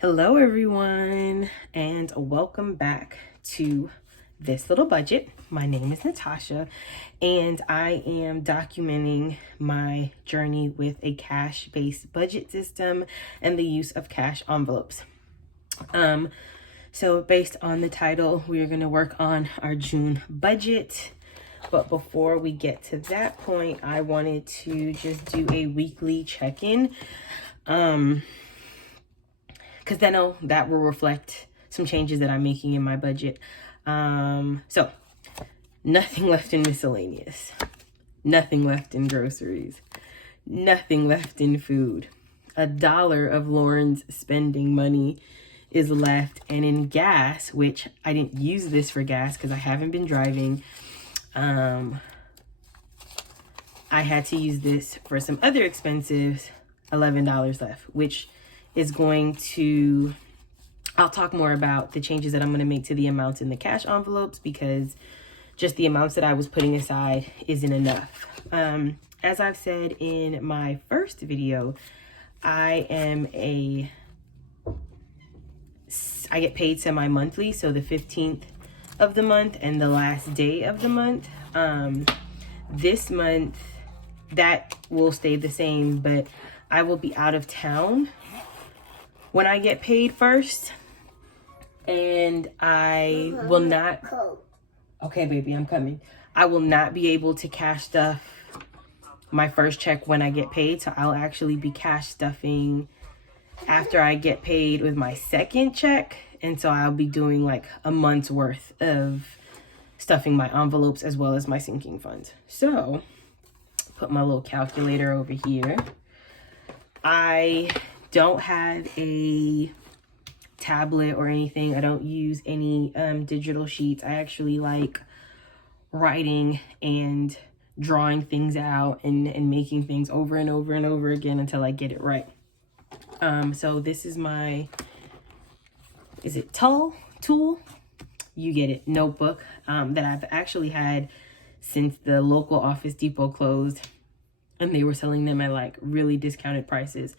Hello everyone, and welcome back to This Little Budget. My name is Natasha, and I am documenting my journey with a cash-based budget system and the use of cash envelopes. So based on the title, we are going to work on our June budget. But before we get to that point, I wanted to just do a weekly check-in. Because I know that will reflect some changes that I'm making in my budget. So nothing left in miscellaneous, nothing left in groceries, nothing left in food. $1 of Lauren's spending money is left, and in gas, which I didn't use this for gas because I haven't been driving. I had to use this for some other expenses. $11 left, which is going to, I'll talk more about the changes that I'm going to make to the amounts in the cash envelopes, because just the amounts that I was putting aside isn't enough. As I've said in my first video, I get paid semi-monthly, so the 15th of the month and the last day of the month. This month, that will stay the same, but I will be out of town when I get paid first, and I will not, okay baby, I'm coming. I will not be able to cash stuff my first check when I get paid, so I'll actually be cash stuffing after I get paid with my second check, and so I'll be doing like a month's worth of stuffing my envelopes as well as my sinking funds. So, put my little calculator over here. I don't have a tablet or anything. I don't use any digital sheets. I actually like writing and drawing things out and making things over and over and over again until I get it right. So this is my, is it tool? You get it, notebook that I've actually had since the local Office Depot closed, and they were selling them at like really discounted prices.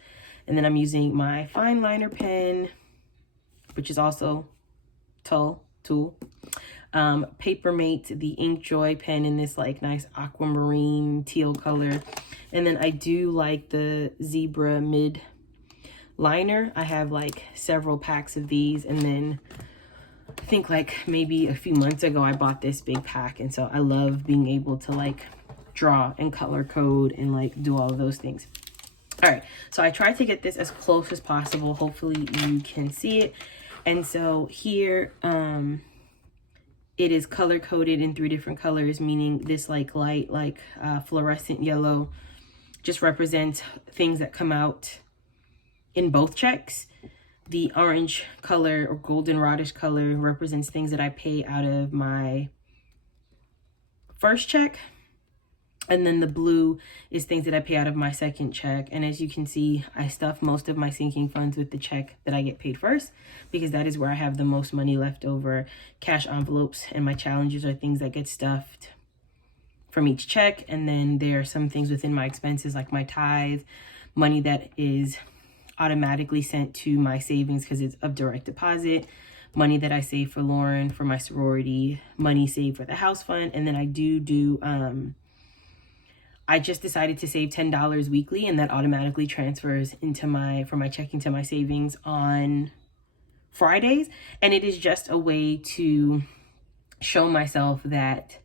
And then I'm using my fine liner pen, which is also tool. Papermate, the Inkjoy pen in this like nice aquamarine teal color. And then I do like the Zebra mid liner. I have like several packs of these, and then I think like maybe a few months ago I bought this big pack, and so I love being able to like draw and color code and like do all of those things. All right, so I tried to get this as close as possible. Hopefully you can see it. And so here, it is color coded in 3 different colors, meaning this like light, like fluorescent yellow just represents things that come out in both checks. The orange color or golden rodish color represents things that I pay out of my first check. And then the blue is things that I pay out of my second check. And as you can see, I stuff most of my sinking funds with the check that I get paid first, because that is where I have the most money left over. Cash envelopes and my challenges are things that get stuffed from each check. And then there are some things within my expenses, like my tithe, money that is automatically sent to my savings because it's of direct deposit, money that I save for Lauren, for my sorority, money saved for the house fund. And then I do I just decided to save $10 weekly, and that automatically transfers into from my checking to my savings on Fridays. And it is just a way to show myself that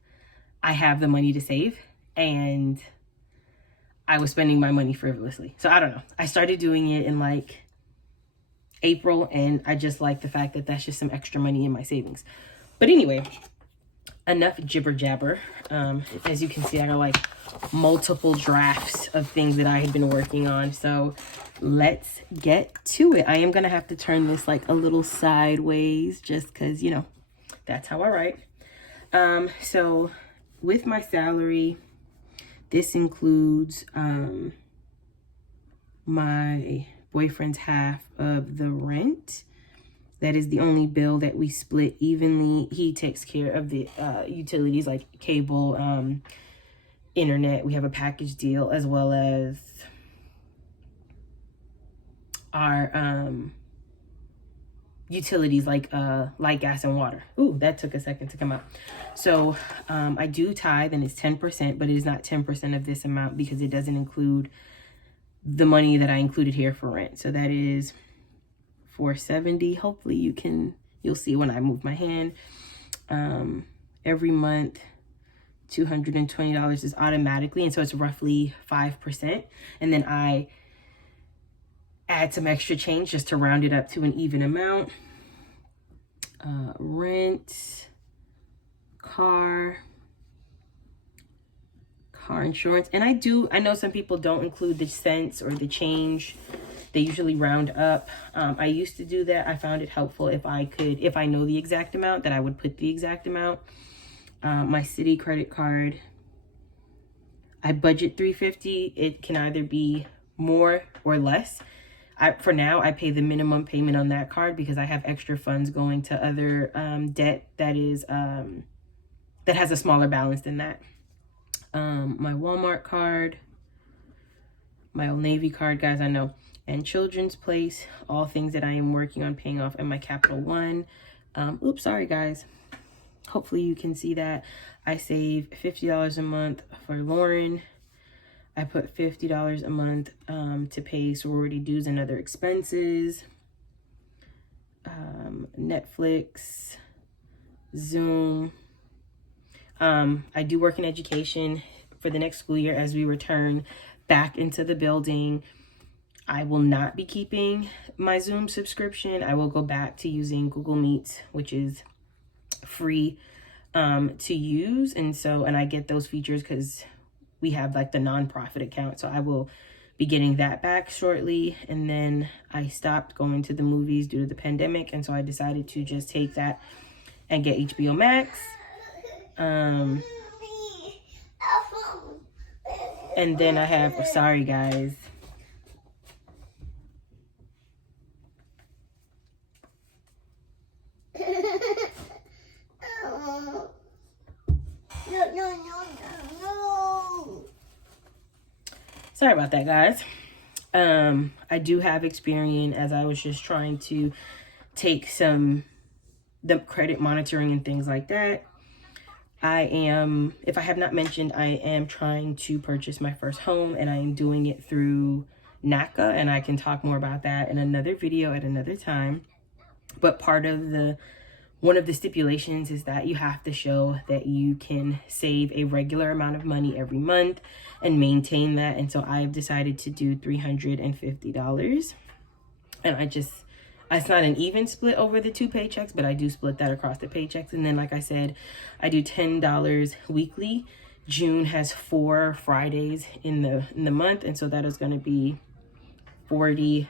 I have the money to save, and I was spending my money frivolously. So I don't know. I started doing it in like April, and I just like the fact that that's just some extra money in my savings. But anyway, enough jibber jabber. As you can see, I got like multiple drafts of things that I had been working on. So let's get to it. I am going to have to turn this like a little sideways just because, you know, that's how I write. So with my salary, this includes my boyfriend's half of the rent. That is the only bill that we split evenly. He takes care of the utilities like cable, internet. We have a package deal, as well as our utilities like light, gas, and water. Ooh, that took a second to come out. So I do tithe, and it's 10%, but it is not 10% of this amount because it doesn't include the money that I included here for rent. So that is $470. Hopefully you'll see when I move my hand. Every month, $220 is automatically, and so it's roughly 5%. And then I add some extra change just to round it up to an even amount. Rent, car insurance. And I know some people don't include the cents or the change. They usually round up. I used to do that. I found it helpful if I know the exact amount, that I would put the exact amount. My city credit card, I budget $350. It can either be more or less. For now, I pay the minimum payment on that card because I have extra funds going to other debt that has a smaller balance than that. My Walmart card, my Old Navy card, guys, I know, and Children's Place, all things that I am working on paying off, and my Capital One. Oops, sorry guys. Hopefully you can see that. I save $50 a month for Lauren. I put $50 a month to pay sorority dues and other expenses. Netflix, Zoom. I do work in education for the next school year as we return back into the building. I will not be keeping my Zoom subscription. I will go back to using Google Meets, which is free to use. And I get those features because we have like the nonprofit account. So I will be getting that back shortly. And then I stopped going to the movies due to the pandemic. And so I decided to just take that and get HBO Max. And then I have, sorry guys. Sorry about that, guys. I do have Experian, as I was just trying to take the credit monitoring and things like that. If I have not mentioned, I am trying to purchase my first home, and I am doing it through NACA, and I can talk more about that in another video at another time. But one of the stipulations is that you have to show that you can save a regular amount of money every month and maintain that. And so I've decided to do $350. And it's not an even split over the 2 paychecks, but I do split that across the paychecks. And then, like I said, I do $10 weekly. June has 4 Fridays in the month. And so that is going to be $40.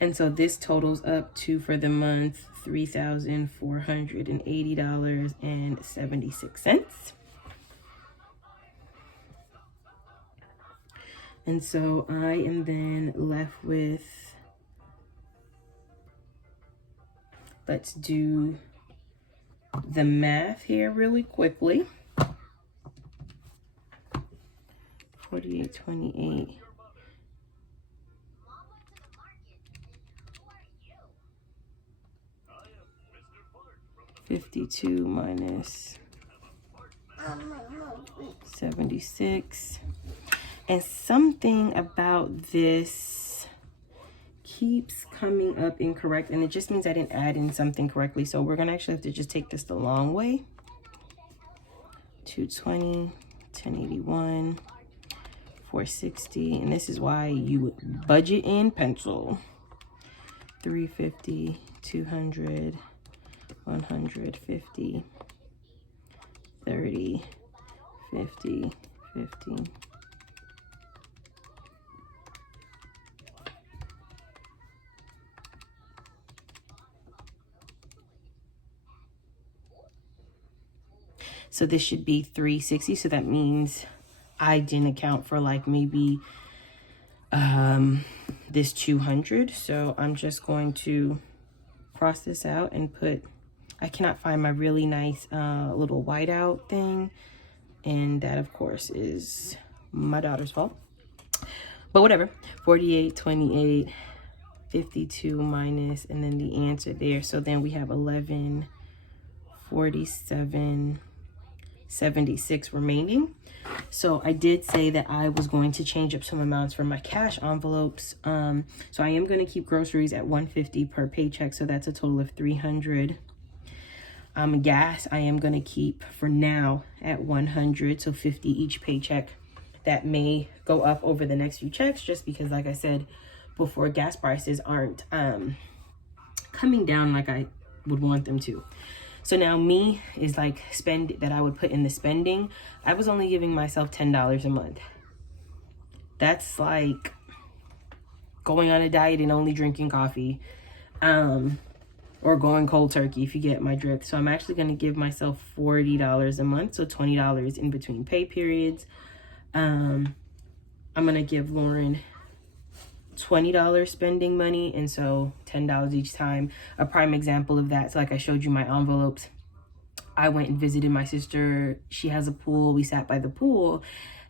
And so this totals up to, for the month, $3,480.76. And so I am then left with, let's do the math here really quickly. 48.28. 52 minus 76. And something about this keeps coming up incorrect, and it just means I didn't add in something correctly. So we're gonna actually have to just take this the long way. 220, 1081, 460, and this is why you budget in pencil. 350, 200, 150, 30, 50, 50. So this should be 360. So that means I didn't account for like maybe this 200. So I'm just going to cross this out and put, I cannot find my really nice little whiteout thing. And that of course is my daughter's fault. But whatever. 48, 28, 52 minus, and then the answer there. So then we have 1147.76 remaining. So I did say that I was going to change up some amounts for my cash envelopes. So I am going to keep groceries at $150 per paycheck. So that's a total of $300. Gas, I am going to keep for now at $100, so $50 each paycheck. That may go up over the next few checks, just because, like I said before, gas prices aren't coming down like I would want them to. So now me is like spend that I would put in the spending. I was only giving myself $10 a month. That's like going on a diet and only drinking coffee, or going cold turkey, if you get my drift. So I'm actually going to give myself $40 a month, so $20 in between pay periods. I'm going to give Lauren $20 spending money, and so $10 each time. A prime example of that, so like I showed you my envelopes, I went and visited my sister. She has a pool. We sat by the pool.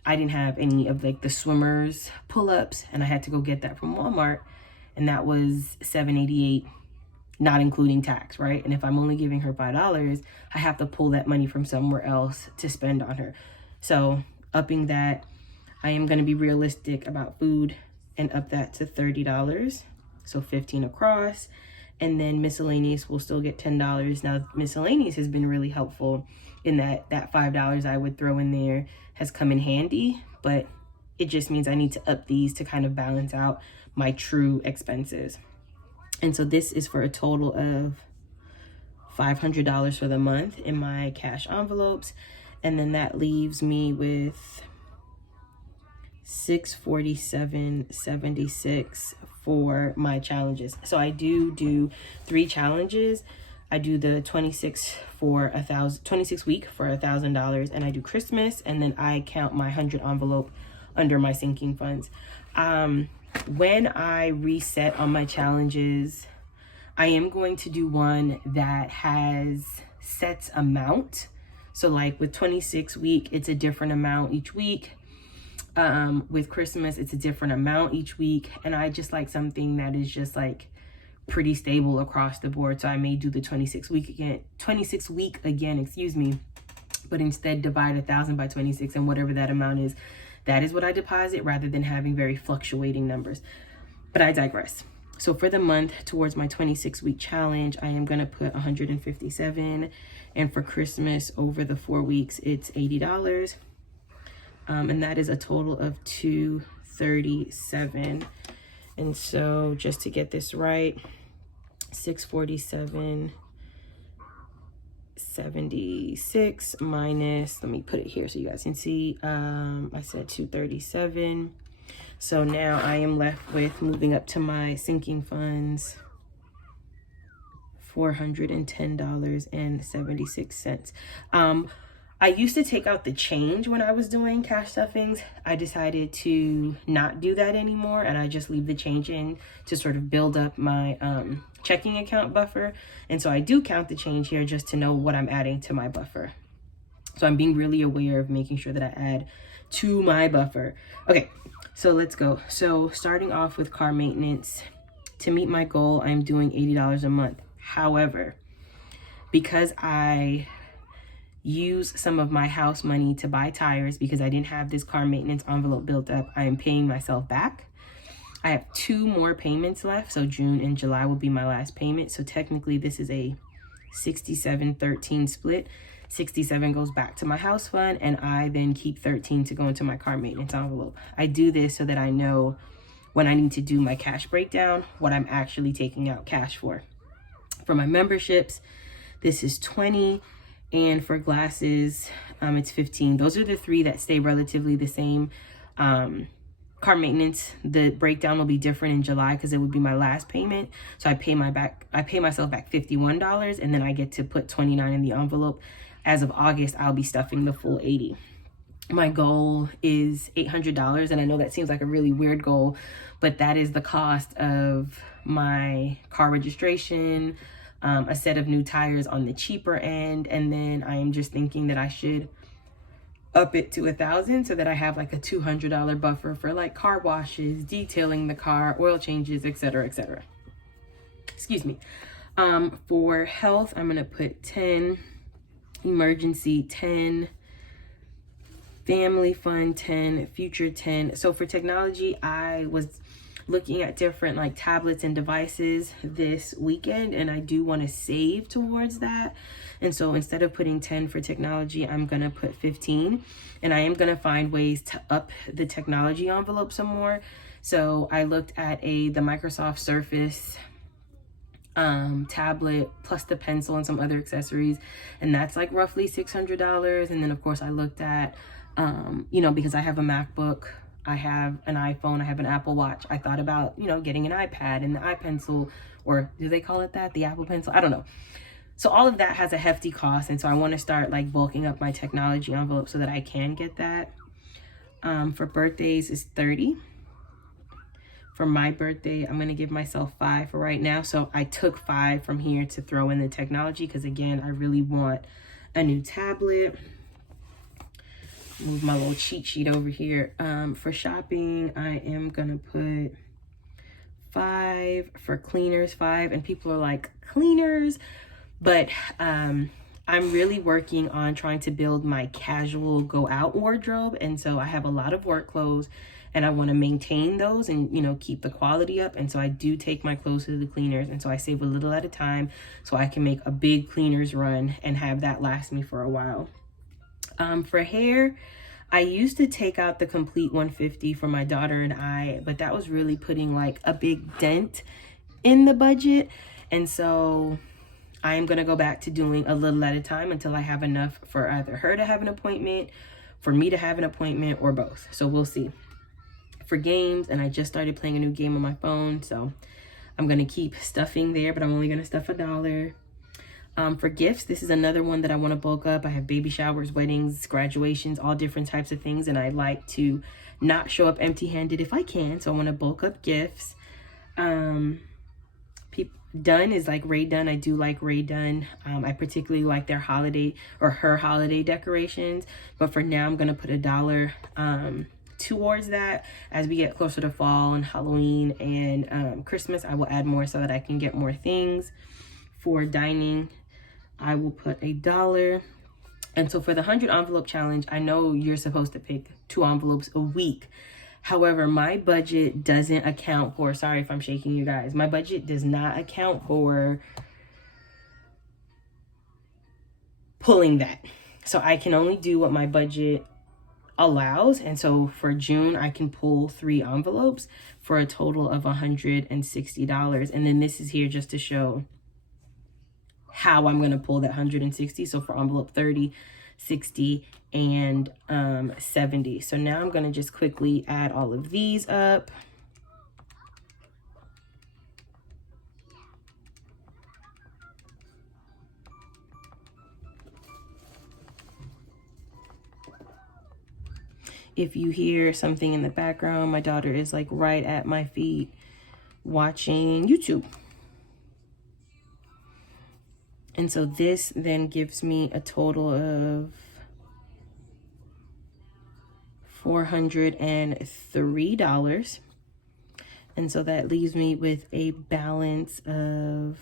I didn't have any of like the swimmers pull-ups, and I had to go get that from Walmart, and that was $7.88, not including tax, right? And if I'm only giving her $5, I have to pull that money from somewhere else to spend on her. So upping that, I am going to be realistic about food and up that to $30, so $15 across. And then miscellaneous will still get $10. Now miscellaneous has been really helpful in that $5 I would throw in there has come in handy, but it just means I need to up these to kind of balance out my true expenses. And so this is for a total of $500 for the month in my cash envelopes. And then that leaves me with $647.76 for my challenges. So I do 3 challenges. I do the 26 week for $1,000, and I do Christmas, and then I count my 100 envelope under my sinking funds. When I reset on my challenges, I am going to do one that has sets amount. So like with 26 week, it's a different amount each week. With Christmas, it's a different amount each week. And I just like something that is just like pretty stable across the board. So I may do the 26 week again, excuse me, but instead divide 1,000 by 26, and whatever that amount is, that is what I deposit, rather than having very fluctuating numbers. But I digress. So for the month towards my 26 week challenge, I am going to put $157. And for Christmas over the 4 weeks, it's $80. And that is a total of $237. And so just to get this right, 647.76 minus, let me put it here so you guys can see, I said 237. So now I am left with, moving up to my sinking funds, $410.76. I used to take out the change when I was doing cash stuffings. I decided to not do that anymore, and I just leave the change in to sort of build up my checking account buffer. And so I do count the change here just to know what I'm adding to my buffer. So I'm being really aware of making sure that I add to my buffer. Okay, so let's go. So starting off with car maintenance, to meet my goal, I'm doing $80 a month. However, because I use some of my house money to buy tires, because I didn't have this car maintenance envelope built up, I am paying myself back. I have 2 more payments left, so June and July will be my last payment. So technically this is a 67-13 split. 67 goes back to my house fund, and I then keep 13 to go into my car maintenance envelope. I do this so that I know when I need to do my cash breakdown, what I'm actually taking out cash for. For my memberships, this is 20. And for glasses, it's 15. Those are the 3 that stay relatively the same. Car maintenance, the breakdown will be different in July because it would be my last payment. So I pay myself back $51, and then I get to put 29 in the envelope. As of August, I'll be stuffing the full 80. My goal is $800, and I know that seems like a really weird goal, but that is the cost of my car registration, a set of new tires on the cheaper end, and then I am just thinking that I should up it to $1,000 so that I have like a $200 buffer for like car washes, detailing the car, oil changes, etc., etc. Excuse me. For health, I'm gonna put 10, emergency 10, family fund 10, future 10. So for technology, I was looking at different like tablets and devices this weekend, and I do want to save towards that. And so instead of putting 10 for technology, I'm gonna put 15, and I am gonna find ways to up the technology envelope some more. So I looked at the Microsoft Surface tablet plus the pencil and some other accessories, and that's like roughly $600. And then of course I looked at you know, because I have a MacBook, I have an iPhone, I have an Apple Watch, I thought about, you know, getting an iPad and the iPencil, or do they call it that, the Apple Pencil? I don't know. So all of that has a hefty cost, and so I want to start like bulking up my technology envelope so that I can get that. For birthdays is 30. For my birthday, I'm going to give myself 5 for right now. So I took 5 from here to throw in the technology because, again, I really want a new tablet. Move my little cheat sheet over here. For shopping, I am going to put 5. For cleaners, 5. And people are like, cleaners? But I'm really working on trying to build my casual go out wardrobe. And so I have a lot of work clothes, and I want to maintain those and, you know, keep the quality up. And so I do take my clothes to the cleaners, and so I save a little at a time so I can make a big cleaners run and have that last me for a while. For hair, I used to take out the complete 150 for my daughter and I, but that was really putting like a big dent in the budget. And so I am going to go back to doing a little at a time until I have enough for either her to have an appointment, for me to have an appointment, or both. So we'll see. For games, and I just started playing a new game on my phone, so I'm going to keep stuffing there, but I'm only going to stuff $1. For gifts, this is another one that I want to bulk up. I have baby showers, weddings, graduations, all different types of things, and I like to not show up empty-handed if I can, so I want to bulk up gifts. Dunn is like Rae Dunn. I do like Rae Dunn. I particularly like their holiday or her holiday decorations, but for now I'm going to put $1 towards that. As we get closer to fall and Halloween and Christmas, I will add more so that I can get more things. For dining, I will put $1. And so for the 100 envelope challenge, I know you're supposed to pick 2 envelopes a week. However, my budget doesn't account for, sorry if I'm shaking you guys, my budget does not account for pulling that. So I can only do what my budget allows. And so for June, I can pull 3 envelopes for a total of $160. And then this is here just to show how I'm going to pull that 160. So for envelope 30, 60, and 70. So now I'm going to just quickly add all of these up. If you hear something in the background, my daughter is like right at my feet watching YouTube. And so this then gives me a total of $403. And so that leaves me with a balance of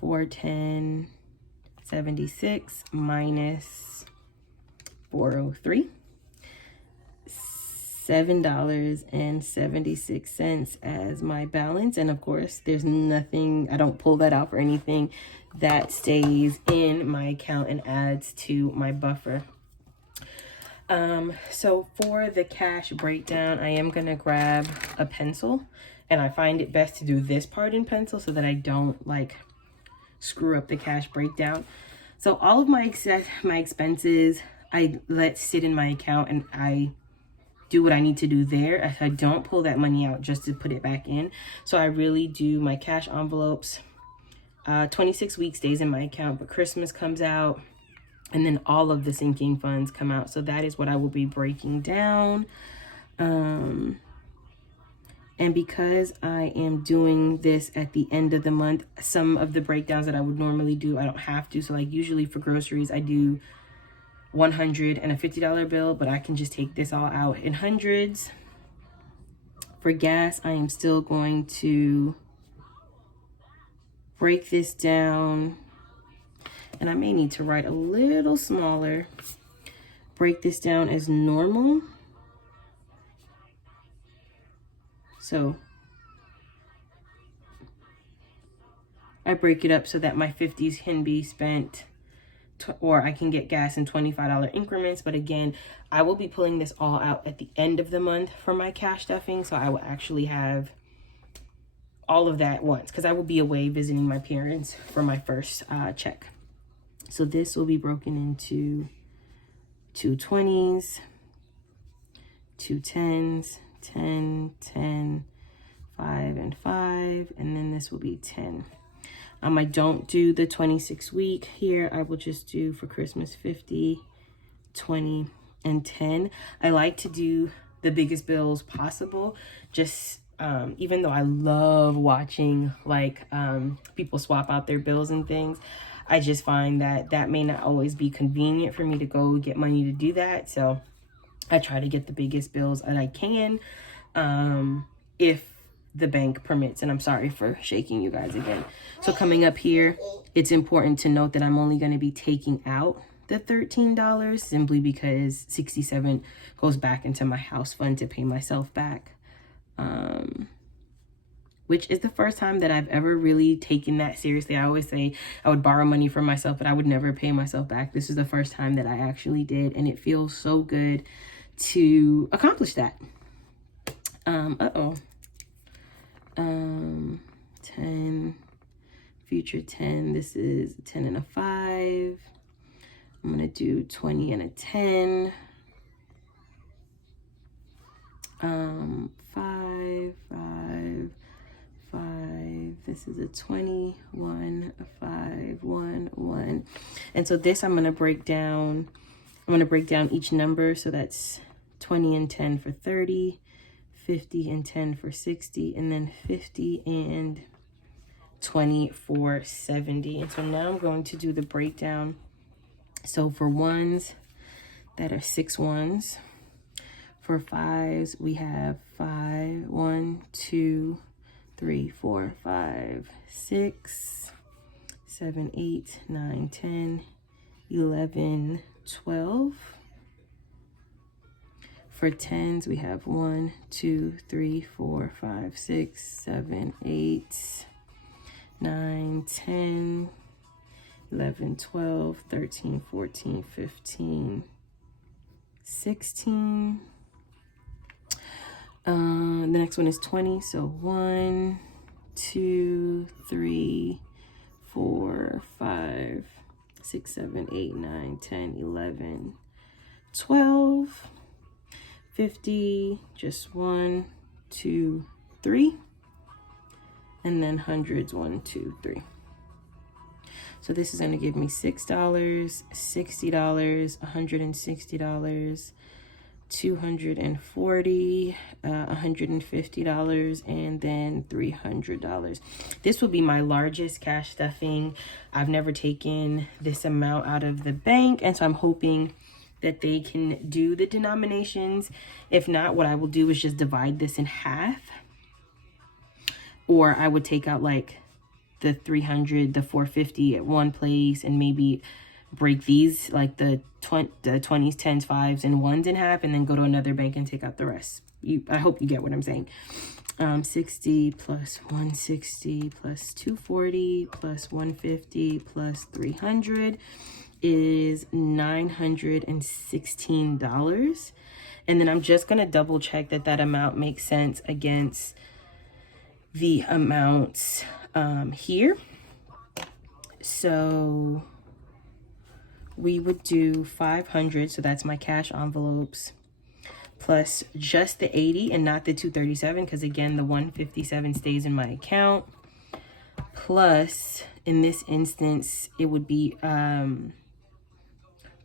$410.76 minus 403. $7.76 as my balance. And of course, there's nothing, I don't pull that out for anything. That stays in my account and adds to my buffer. So for the cash breakdown, I am gonna grab a pencil, and I find it best to do this part in pencil so that I don't like screw up the cash breakdown. So all of my expenses, I let sit in my account and I do what I need to do there. I don't pull that money out just to put it back in. So I really do my cash envelopes. 26 weeks stays in my account, but Christmas comes out, and then all of the sinking funds come out. So that is what I will be breaking down. And because I am doing this at the end of the month, some of the breakdowns that I would normally do, I don't have to. So like usually for groceries, I do $100 and a $50 bill, but I can just take this all out in hundreds. For gas, I am still going to break this down, and I may need to write a little smaller. Break this down as normal. So I break it up so that my 50s can be spent, or I can get gas in $25 increments. But again, I will be pulling this all out at the end of the month for my cash stuffing. So I will actually have all of that once, because I will be away visiting my parents for my first check. So this will be broken into 2 20s, 2 10s, 10, 10, 5, and 5, and then this will be 10. I don't do the 26 week here. I will just do for Christmas 50, 20, and 10. I like to do the biggest bills possible, just even though I love watching like people swap out their bills and things. I just find that that may not always be convenient for me to go get money to do that. So I try to get the biggest bills that I can, if the bank permits. And I'm sorry for shaking you guys again. So coming up here, it's important to note that I'm only going to be taking out the $13 simply because $67 goes back into my house fund to pay myself back. Which is the first time that I've ever really taken that seriously. I always say I would borrow money from myself, but I would never pay myself back. This is the first time that I actually did, and it feels so good to accomplish that. 10, future 10. This is a 10 and a 5. I'm gonna do 20 and a 10. 5, 5, 5. This is a 21, a 5, 1, 1. And so this I'm gonna break down. I'm gonna break down each number. So that's 20 and 10 for 30, 50 and 10 for 60, and then 50 and 20 for 70. And so now I'm going to do the breakdown. So for ones, that are 6 ones. For 5s, we have 5, 1, 2, 3, 4, 5, 6, 7, 8, 9, 10, 11, 12. For 10s, we have 1, 2, 3, 4, 5, 6, 7, 8, 9, 10, 11, 12, 13, 14, 15, 16. The next one is 20. So 1, 2, 3, 4, 5, 6, 7, 8, 9, 10, 11, 12. 50, just 1, 2, 3. And then hundreds, 1, 2, 3. So this is going to give me $6, $60, $160, $240, $150, and then $300. This will be my largest cash stuffing. I've never taken this amount out of the bank, and so I'm hoping that they can do the denominations. If not, what I will do is just divide this in half, or I would take out like the 300, the 450 at one place, and maybe break these like the 20s, 10s, 5s, and 1s in half, and then go to another bank and take out the rest. I hope you get what I'm saying. 60 plus 160 plus 240 plus 150 plus 300 is $916. And then I'm just going to double check that that amount makes sense against the amounts here. So we would do 500, so that's my cash envelopes, plus just the 80 and not the 237, because again the 157 stays in my account, plus in this instance it would be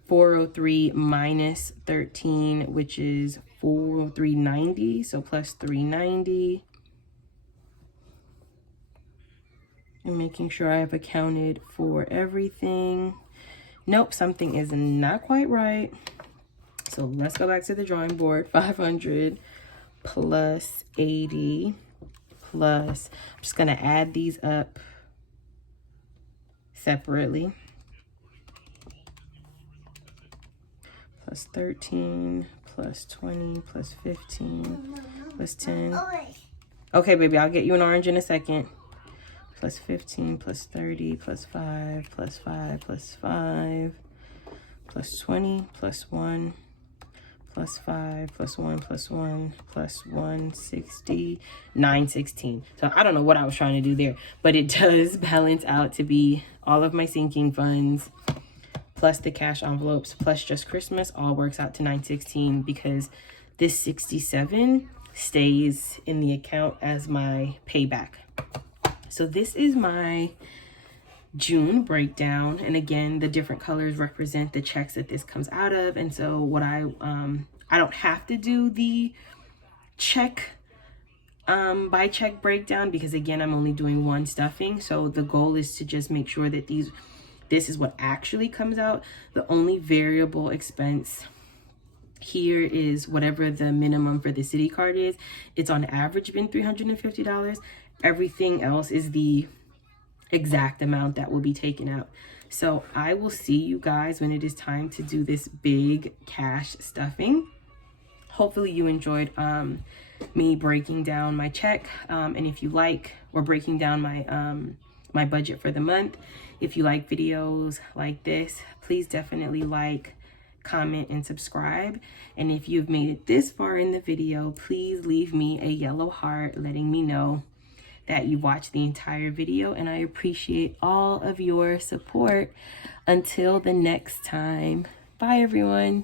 403 minus 13, which is 403.90, so plus 390. And making sure I have accounted for everything. Nope, something is not quite right. So let's go back to the drawing board. 500 plus 80 plus, I'm just gonna add these up. separately. Plus 13, plus 20, plus 15, plus 10. Okay, baby, I'll get you an orange in a second. Plus 15, plus 30, plus 5, plus 5, plus 5, plus 20, plus 1, plus 5, plus 1, plus 1, plus 1, 60, 916. So I don't know what I was trying to do there, but it does balance out to be all of my sinking funds, plus the cash envelopes, plus just Christmas, all works out to 916 because this 67 stays in the account as my payback. So this is my June breakdown. And again, the different colors represent the checks that this comes out of. And so what I don't have to do the check by check breakdown because again, I'm only doing one stuffing. So the goal is to just make sure that this is what actually comes out. The only variable expense here is whatever the minimum for the city card is. It's on average been $350. Everything else is the exact amount that will be taken out. So I will see you guys when it is time to do this big cash stuffing. Hopefully you enjoyed me breaking down my check. And if you like, or breaking down my budget for the month. If you like videos like this, please definitely like, comment, and subscribe. And if you've made it this far in the video, please leave me a yellow heart letting me know that you watched the entire video, and I appreciate all of your support. Until the next time, bye everyone.